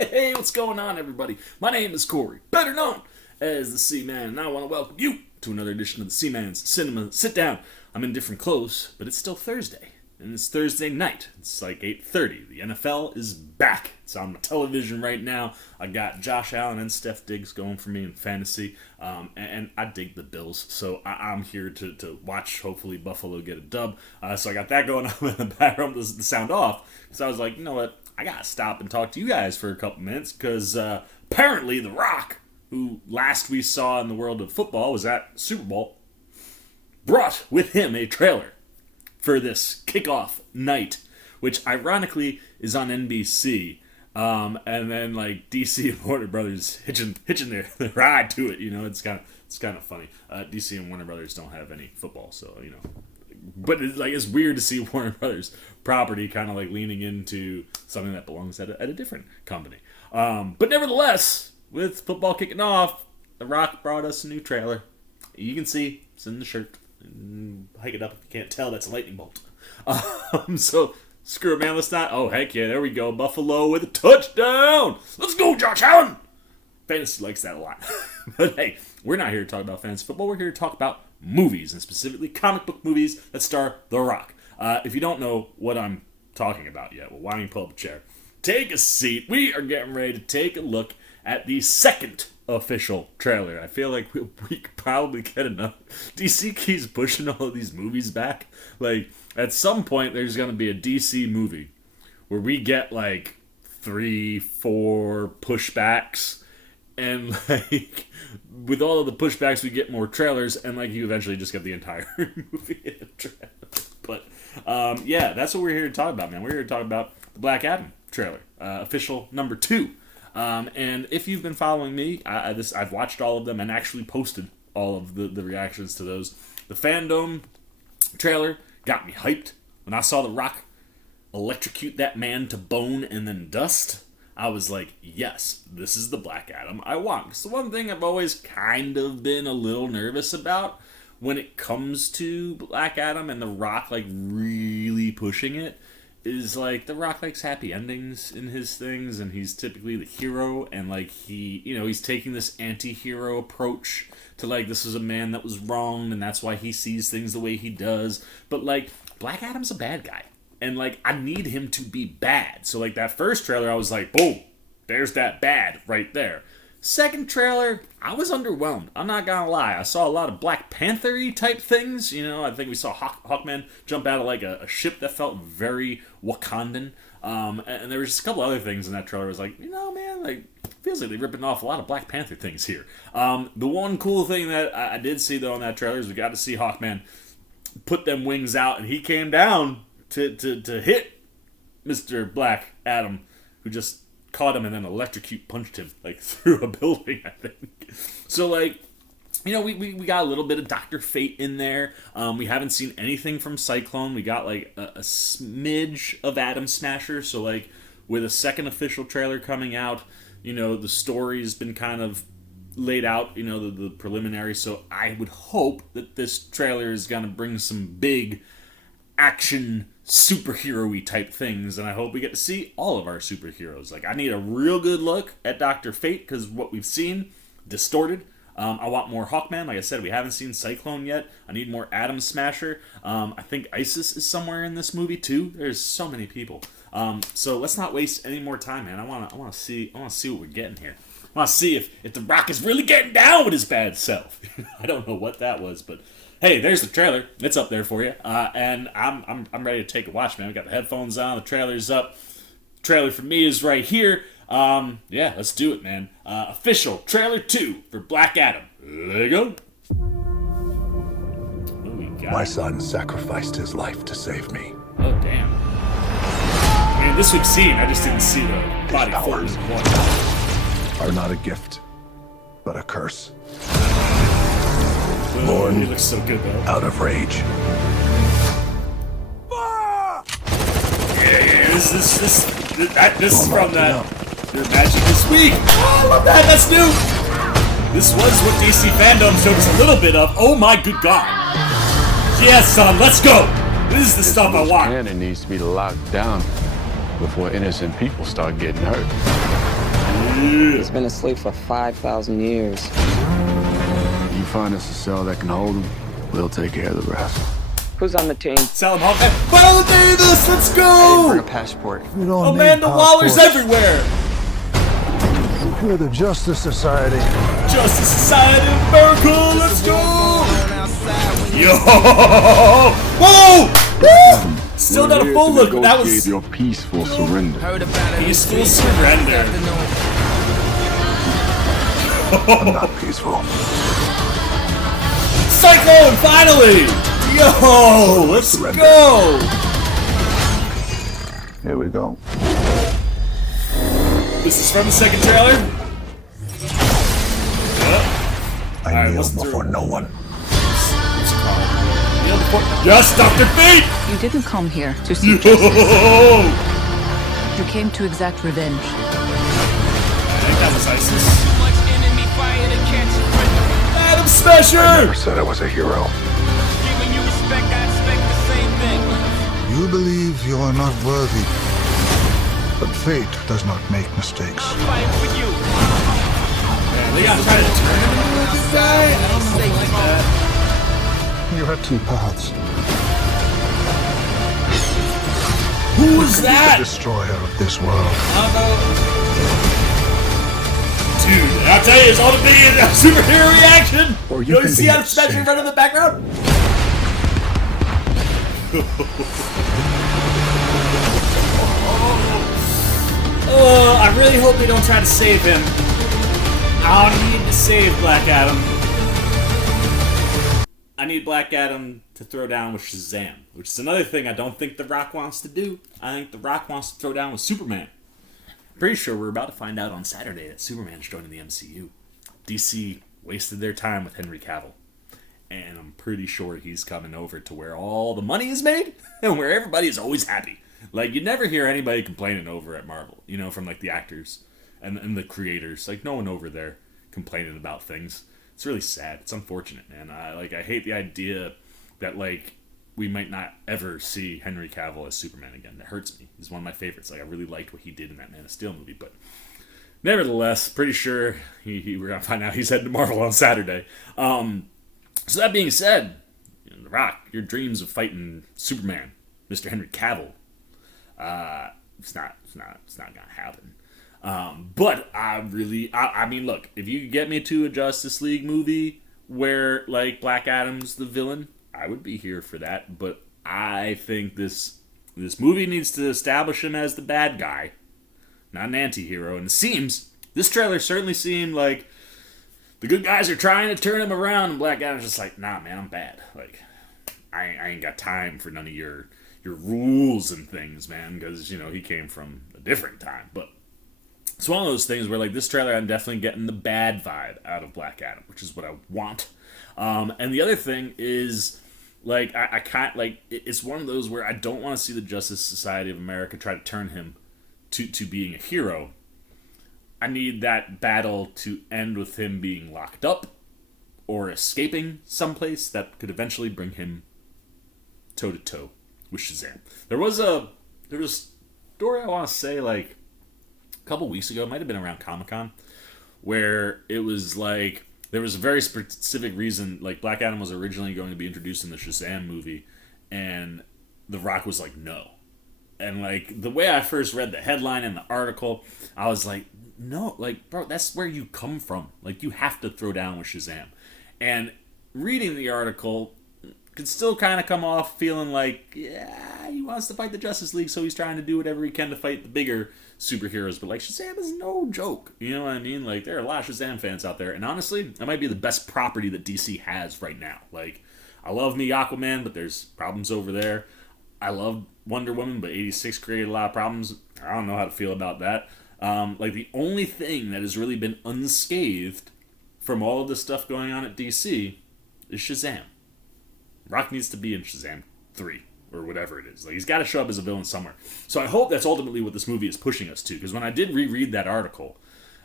Hey, what's going on, everybody? My name is Corey, better known as the C-Man, and I want to welcome you to another edition of the C-Man's Cinema Sit Down. I'm in different clothes, but it's still Thursday, and it's Thursday night. It's like 8:30. The NFL is back. It's on my television right now. I got Josh Allen and Steph Diggs going for me in fantasy, and I dig the Bills, so I'm here to watch, hopefully, Buffalo get a dub. So I got that going on in the background, the sound off, because I was like, you know what? I gotta stop and talk to you guys for a couple minutes, because apparently The Rock, who last we saw in the world of football was at Super Bowl, brought with him a trailer for this kickoff night, which ironically is on NBC. And then like DC and Warner Brothers hitching their ride to it. You know, it's kind of funny. DC and Warner Brothers don't have any football, so you know. But it's weird to see Warner Brothers property kind of like leaning into something that belongs at a different company. But nevertheless, with football kicking off, The Rock brought us a new trailer. You can see it's in the shirt. Hike it up if you can't tell. That's a lightning bolt. So screw it, man. Let's not. Oh heck yeah, there we go. Buffalo with a touchdown. Let's go, Josh Allen. Fantasy likes that a lot. But hey, we're not here to talk about fantasy football. We're here to talk about movies, and specifically comic book movies that star The Rock. If you don't know what I'm talking about yet, well, why don't you pull up a chair? Take a seat. We are getting ready to take a look at the second official trailer. I feel like we could probably get enough. DC keeps pushing all of these movies back. Like, at some point, there's going to be a DC movie where we get, like, 3-4 pushbacks, and, like, with all of the pushbacks, we get more trailers, and, like, you eventually just get the entire movie in a trailer. But, yeah, that's what we're here to talk about, man. We're here to talk about the Black Adam trailer, official number 2. And if you've been following me, I've watched all of them and actually posted all of the reactions to those. The Fandom trailer got me hyped. When I saw The Rock electrocute that man to bone and then dust, I was like, yes, this is the Black Adam I want. Because the one thing I've always kind of been a little nervous about when it comes to Black Adam and The Rock like really pushing it is like The Rock likes happy endings in his things, and he's typically the hero, and like he's taking this anti-hero approach to like this is a man that was wronged and that's why he sees things the way he does. But like Black Adam's a bad guy, and like I need him to be bad. So like that first trailer I was like, boom, there's that bad right there. Second trailer, I was underwhelmed. I'm not gonna lie. I saw a lot of Black Panther-y type things. You know, I think we saw Hawkman jump out of like a ship that felt very Wakandan. And there was just a couple other things in that trailer. I was like, you know, man, like feels like they're ripping off a lot of Black Panther things here. The one cool thing that I did see though in that trailer is we got to see Hawkman put them wings out, and he came down to hit Mr. Black Adam, who just caught him and then punched him like through a building, I think. So like, you know, we got a little bit of Dr. Fate in there. We haven't seen anything from Cyclone. We got like a smidge of Atom Smasher. So like with a second official trailer coming out, you know, the story's been kind of laid out, you know, the preliminary. So I would hope that this trailer is going to bring some big action superhero-y type things, and I hope we get to see all of our superheroes. Like, I need a real good look at Dr. Fate, because what we've seen, distorted. I want more Hawkman. Like I said, we haven't seen Cyclone yet. I need more Atom Smasher. I think Isis is somewhere in this movie too. There's so many people. So let's not waste any more time, man. I want to see what we're getting here. I want to see if The Rock is really getting down with his bad self. I don't know what that was, but hey, there's the trailer. It's up there for you, and I'm ready to take a watch, man. We got the headphones on. The trailer's up. The trailer for me is right here. Yeah, let's do it, man. Official trailer 2 for Black Adam. There you go. What do we got? My son sacrificed his life to save me. Oh damn. I mean, this we've seen. I just didn't see the body forms are not a gift, but a curse. Born, he looks so good though. Out of rage. Yeah. This is from that Magic this week. Oh, I love that. That's new. This was what DC Fandom showed us a little bit of. Oh my good God. Yes, son. Let's go. This is the stuff I want. Cannon needs to be locked down before innocent people start getting hurt. He's been asleep for 5,000 years. You find us a cell that can hold him, we'll take care of the rest. Who's on the team? Sell him home. Viola Davis, let's I didn't bring go! a passport. You don't Amanda need Waller's passports. everywhere! We're the Justice Society. Justice Society of America, let's go! Yo! Whoa! Woo! Still not a full look, but that was your peaceful surrender. peaceful surrender. Not peaceful. Cyclone, finally! Yo, let's go! Here we go. This is from the second trailer. I kneel listen through. before no one. Yes, Dr. Fate! You didn't come here to seek justice. Yo! You came to exact revenge. I think that was ISIS. Adam Smasher! I never said I was a hero. You believe you are not worthy. But fate does not make mistakes. Man, they gotta try to turn him into this guy? I don't know like that. You have two paths. Who was The that? destroyer of this world. Dude, I'll tell you, it's all the big superhero reaction! Or you You always can see be Adam Smasher in safe. front of the background? Oh, I really hope they don't try to save him. I don't need to save Black Adam. I need Black Adam to throw down with Shazam, which is another thing I don't think The Rock wants to do. I think The Rock wants to throw down with Superman. Pretty sure we're about to find out on Saturday that Superman's joining the MCU. DC wasted their time with Henry Cavill. And I'm pretty sure he's coming over to where all the money is made and where everybody is always happy. Like, you never hear anybody complaining over at Marvel, you know, from like the actors and the creators. Like, no one over there complaining about things. It's really sad. It's unfortunate, man. I hate the idea that, like, we might not ever see Henry Cavill as Superman again. That hurts me. He's one of my favorites. Like, I really liked what he did in that Man of Steel movie, but nevertheless, pretty sure we're gonna find out he's heading to Marvel on Saturday. So that being said, you know, The Rock, your dreams of fighting Superman, Mr. Henry Cavill, it's not gonna happen. But I mean, look, if you could get me to a Justice League movie where, like, Black Adam's the villain, I would be here for that. But I think this movie needs to establish him as the bad guy, not an anti-hero. And it seems, this trailer certainly seemed like the good guys are trying to turn him around, and Black Adam's just like, nah, man, I'm bad. Like, I ain't got time for none of your rules and things, man, because, you know, he came from a different time. But it's one of those things where, like, this trailer, I'm definitely getting the bad vibe out of Black Adam, which is what I want. And the other thing is, like, I can't, like, it's one of those where I don't want to see the Justice Society of America try to turn him to being a hero. I need that battle to end with him being locked up or escaping someplace that could eventually bring him toe-to-toe with Shazam. There was a story, I want to say, like, a couple weeks ago, it might have been around Comic-Con, where it was like, there was a very specific reason, like, Black Adam was originally going to be introduced in the Shazam movie, and The Rock was like, no. And, like, the way I first read the headline and the article, I was like, no, like, bro, that's where you come from. Like, you have to throw down with Shazam. And reading the article could still kind of come off feeling like, yeah, he wants to fight the Justice League, so he's trying to do whatever he can to fight the bigger superheroes. But, like, Shazam is no joke. You know what I mean? Like, there are a lot of Shazam fans out there. And honestly, that might be the best property that DC has right now. Like, I love me Aquaman, but there's problems over there. I love Wonder Woman, but 86 created a lot of problems. I don't know how to feel about that. Like, the only thing that has really been unscathed from all of the stuff going on at DC is Shazam. Rock needs to be in Shazam 3, or whatever it is. Like, he's got to show up as a villain somewhere. So I hope that's ultimately what this movie is pushing us to, because when I did reread that article,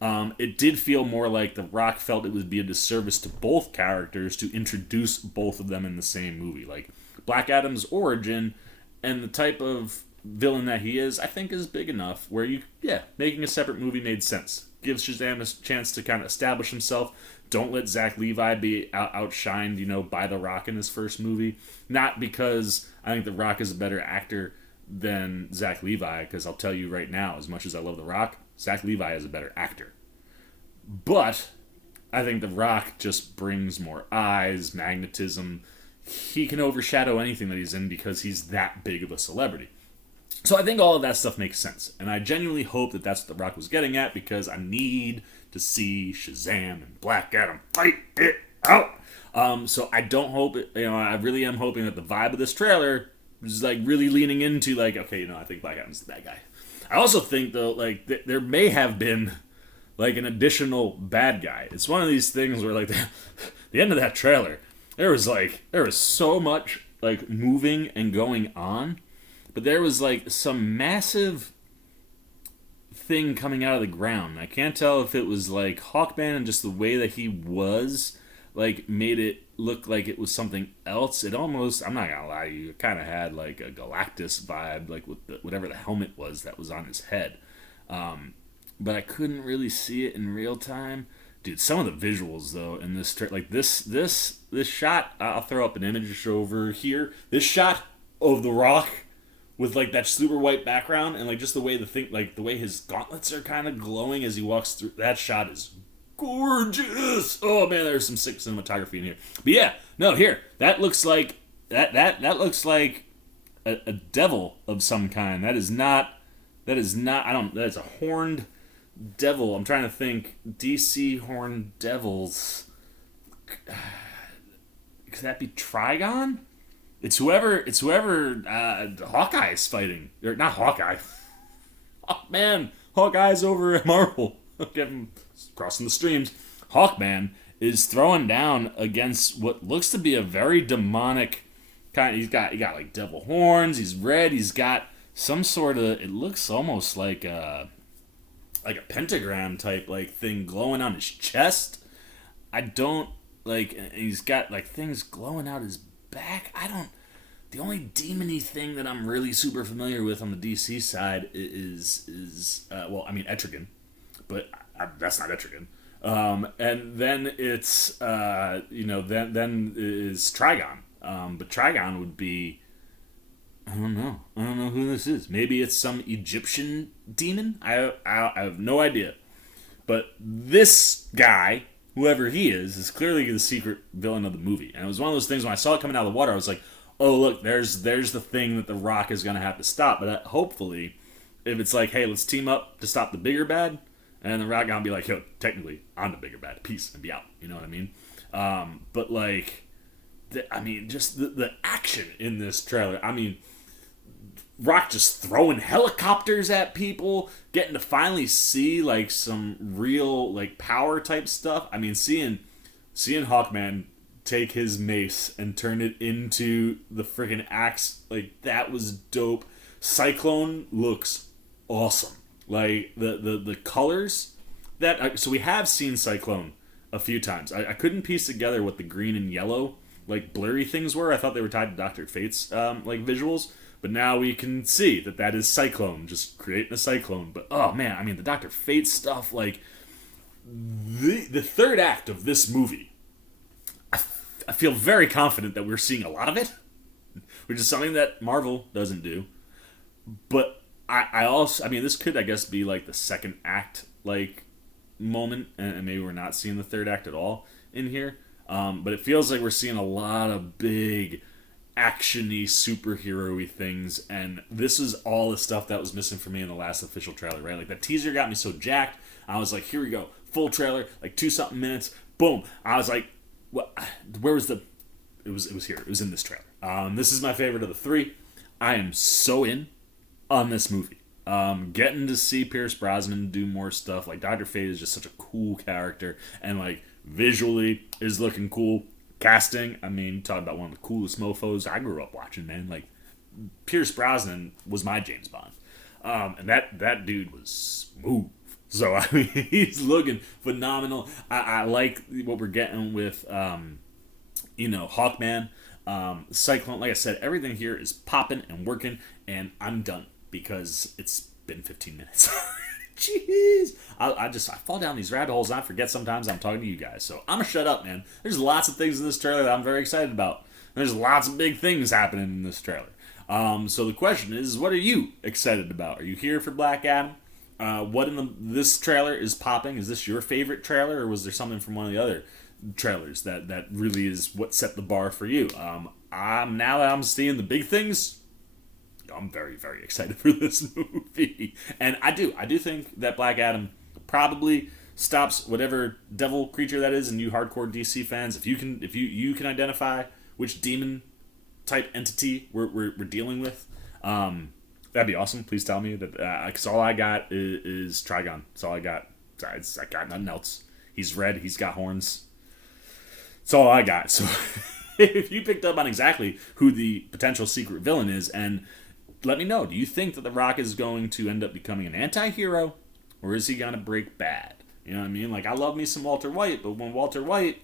it did feel more like The Rock felt it would be a disservice to both characters to introduce both of them in the same movie. Like, Black Adam's origin and the type of villain that he is, I think is big enough where making a separate movie made sense. give Shazam a chance to kind of establish himself. Don't let Zach Levi be outshined, by The Rock in his first movie. Not because I think The Rock is a better actor than Zach Levi, because I'll tell you right now, as much as I love The Rock, Zach Levi is a better actor. But I think The Rock just brings more eyes, magnetism. He can overshadow anything that he's in because he's that big of a celebrity. So I think all of that stuff makes sense. And I genuinely hope that that's what The Rock was getting at, because I need to see Shazam and Black Adam fight it out. So I don't hope it, I really am hoping that the vibe of this trailer is like really leaning into okay, I think Black Adam's the bad guy. I also think though, there may have been an additional bad guy. It's one of these things where the end of that trailer, there was so much moving and going on, but there was some massive thing coming out of the ground. I can't tell if it was Hawkman and just the way that he was made it look like it was something else. It almost, I'm not gonna lie to you, it kind of had a Galactus vibe, with whatever the helmet was that was on his head. But I couldn't really see it in real time. Dude, some of the visuals though in this this shot, I'll throw up an image over here. This shot of The Rock with that super white background and just the way the way his gauntlets are kind of glowing as he walks through. That shot is gorgeous. Oh man, there's some sick cinematography in here. But yeah, no, here that looks like that looks like a devil of some kind. That is not. That is a horned devil. I'm trying to think. DC horned devils. Could that be Trigon? It's whoever Hawkeye is fighting. Or not Hawkeye. Oh man, Hawkeye's over at Marvel. Getting crossing the streams. Hawkman is throwing down against what looks to be a very demonic kind. He got devil horns. He's red. He's got some sort of. It looks almost like a pentagram type thing glowing on his chest. I don't and he's got things glowing out his back. The only demony thing that I'm really super familiar with on the DC side is Etrigan, but that's not Etrigan. And then it's then is Trigon. But Trigon would be, I don't know who this is. Maybe it's some Egyptian demon. I have no idea. But this guy, whoever he is clearly the secret villain of the movie. And it was one of those things when I saw it coming out of the water, I was like, oh look, there's the thing that The Rock is going to have to stop. But hopefully, if it's hey, let's team up to stop the bigger bad, and The Rock gonna be yo, technically I'm the bigger bad, peace, and be out. You know what I mean? But just the action in this trailer. Rock just throwing helicopters at people, getting to finally see some real power type stuff. Seeing Hawkman take his mace and turn it into the freaking axe, that was dope. Cyclone looks awesome. The colors that so we have seen Cyclone a few times. I couldn't piece together what the green and yellow blurry things were. I thought they were tied to Dr. Fate's visuals. But now we can see that is Cyclone, just creating a cyclone. But, oh, man, the Dr. Fate stuff, the third act of this movie, I feel very confident that we're seeing a lot of it, which is something that Marvel doesn't do. But I also, this could, I guess, be, the second act, moment, and maybe we're not seeing the third act at all in here. But it feels like we're seeing a lot of big action-y, superhero-y things, and this is all the stuff that was missing for me in the last official trailer, right? That teaser got me so jacked. I was like, here we go, full trailer, 2-something minutes, boom. I was like, what? Where was the? It was here. It was in this trailer. This is my favorite of the three. I am so in on this movie. Getting to see Pierce Brosnan do more stuff. Dr. Fate is just such a cool character, and visually is looking cool. Casting, talking about one of the coolest mofos I grew up watching, man. Pierce Brosnan was my James Bond. And that dude was smooth. So, he's looking phenomenal. I like what we're getting with, Hawkman. Cyclone, like I said, everything here is popping and working, and I'm done because it's been 15 minutes. Jeez. I fall down these rabbit holes and I forget sometimes I'm talking to you guys. So I'm gonna shut up, man. There's lots of things in this trailer that I'm very excited about. There's lots of big things happening in this trailer. So the question is, what are you excited about? Are you here for Black Adam? What in this trailer is popping? Is this your favorite trailer, or was there something from one of the other trailers that really is what set the bar for you? Now that I'm seeing the big things, I'm very, very excited for this movie. And I do think that Black Adam probably stops whatever devil creature that is, and you hardcore DC fans, if you can identify which demon type entity we're dealing with, that'd be awesome. Please tell me that, because all I got is Trigon. That's all I got. I got nothing else. He's red. He's got horns. That's all I got. So if you picked up on exactly who the potential secret villain is, and let me know, do you think that The Rock is going to end up becoming an anti-hero, or is he going to break bad? You know what I mean? Like, I love me some Walter White, but when Walter White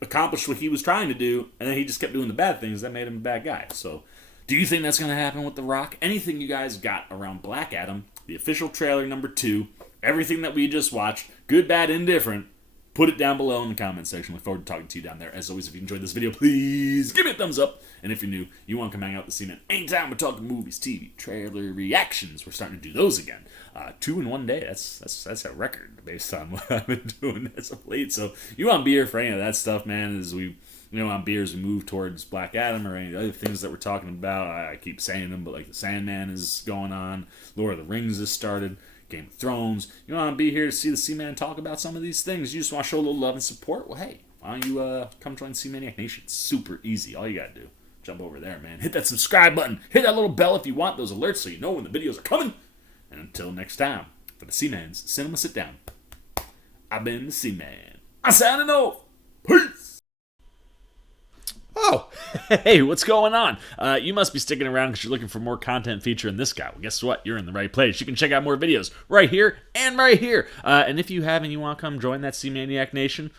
accomplished what he was trying to do, and then he just kept doing the bad things, that made him a bad guy. So do you think that's going to happen with The Rock? Anything you guys got around Black Adam, the official trailer number 2, everything that we just watched, good, bad, indifferent, put it down below in the comment section. Look forward to talking to you down there. As always, if you enjoyed this video, please give me a thumbs up. And if you're new, you want to come hang out with the C-Man anytime we're talking movies, TV, trailer reactions. We're starting to do those again. 2 in one day. That's a record based on what I've been doing as of late. So you want to be here for any of that stuff, man, as we on beers we move towards Black Adam or any other things that we're talking about. I keep saying them, but like the Sandman is going on, Lord of the Rings has started, Game of Thrones. You want to be here to see the C-Man talk about some of these things. You just want to show a little love and support? Well, hey, why don't you come join C-Maniac Nation? It's super easy. All you got to do, jump over there, man. Hit that subscribe button. Hit that little bell if you want those alerts so you know when the videos are coming. And until next time, for the C-Man's Cinema Sit Down, I've been the C-Man. I'm signing off. Peace. Oh, hey, what's going on? You must be sticking around because you're looking for more content featuring this guy. Well, guess what? You're in the right place. You can check out more videos right here and right here. And if you have and you want to come join that C-Maniac Nation,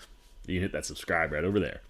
you can hit that subscribe right over there.